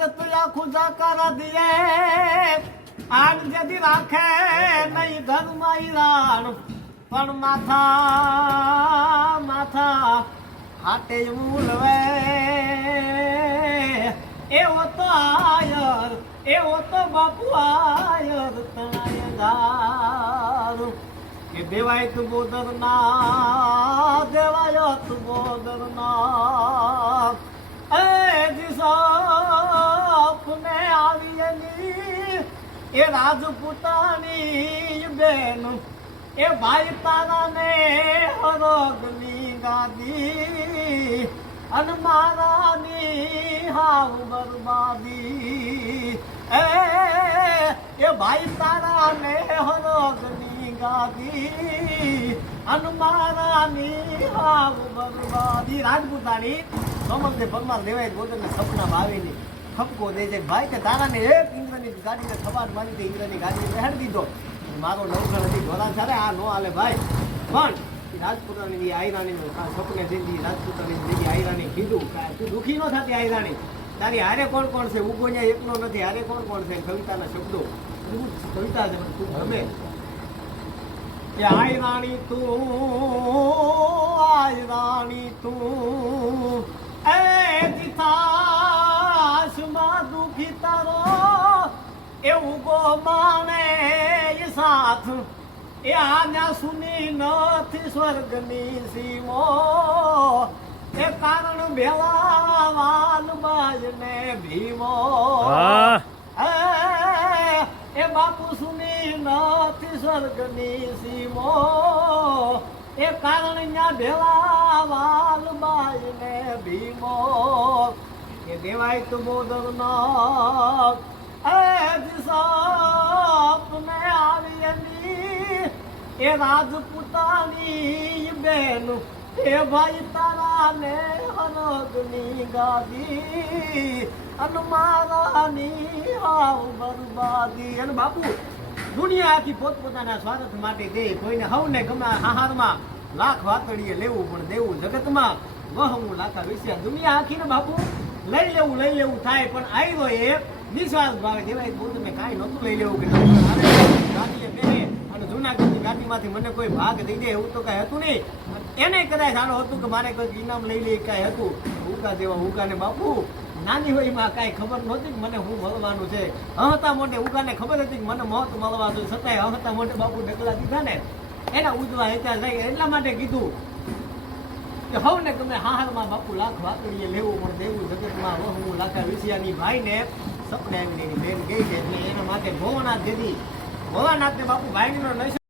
જગત આખું જાકારા દિએ. આન જદી રાખે નહીં ધર્મ ઈરાન પણ માથા માથા હાટે મૂલવે એવો તો આયર, એવો તો બાપુ આયર, તણાય દારૂ કે દેવાય તું બોદર ના દેવાય તું બોદર ના એ રાજપૂતાની બેન એ ભાઈ તારા ને હરોગની ગાદી, અને મારાની હાવ બરબાદી. એ ભાઈ તારા ને હરોગની ગાદી, અને મારાની હાવ બરબાદી. રાજપૂતાની સોમંતે ભગવાન દેવાય ગોદરને સપના આવીને ખપકો દે છે. ભાઈ કે તારાને એક ઇન્દ્રની ગાડીને ખબર માની તે ઇન્દ્રની ગાડી બેહાડી દીધો. મારો નવખણ હતી ઘોડા ચાલે આ નો હાલે ભાઈ. પણ રાજપૂતાની ઈ આયરાણીનું સપને દીધી રાજપૂતાની દીદી આયરાણી કીધું કે તું દુઃખી ન થતી આયરાણી તારી હારે કોણ કોણ છે? ઉગોન્યા એકનો નથી, હારે કોણ કોણ છે? કવિતાના શબ્દો. કવિતા છે પણ તું ગમે. કે આયરાણી તું આય રાણી તું એવું ગો માને એ સાથ. એ આના સુની નથી સ્વર્ગની સીમો. એ કારણ ભેલા વાલ બાજને ભીમો. એ એ બાપુ સુની નથી સ્વર્ગની સીમો. એ કારણ ન્યા ભેલા વાલ બાઈને ભીમો. એ દેવાય તો બોદર નો દિશાપને આવી એ રાજપૂતાની બેન. એ ભાઈ તારા ને હરગની ગાદી. અને મારાની હાવ બરબાદી. અને બાપુ, દુનિયાથી પોતપોતાના સ્વાર્થ માટે દે કોઈને હવને ગમે હાહારમાં લાખ વાતડીએ લેવું પણ દેવું જગતમાં. વહવું લાખા વિશે દુનિયા આખીને બાપુ, લઈ લેવું લઈ લેવું થાય પણ આવ્યો એ નિશ્વાસ ભાવે દેવાય બહુ તમે કાંઈ નહોતું લઈ લેવું કે જૂનાગઢની ગાડીમાંથી મને કોઈ ભાગ દઈ દે એવું તો કાંઈ હતું નહીં. એને કદાચ આનો હતું કે મારે કોઈ ઇનામ લઈ લે કાંઈ હતું. હુકા જેવા હુકાને બાપુ, નાની હોય કાંઈ ખબર નહોતી કે મને હું મળવાનું છે. અહતા મોટે ઉગાને ખબર હતી કે મને મોત મળવા છતાંય અહતા મોટે બાપુ ડગલા દીધા ને. એના ઉજવા હેતા લઈ એટલા માટે કીધું કે હવ ને તમે હાહારમાં બાપુ લાખ વાકડીએ લેવું પણ દેવું જગતમાં વહવું લાખા વિષયાની ભાઈને સપને આવીને બેન ગઈ છે એટલે એના માટે ભોળાનાથ દીદી ભોળાનાથને બાપુ ભાઈનો નશો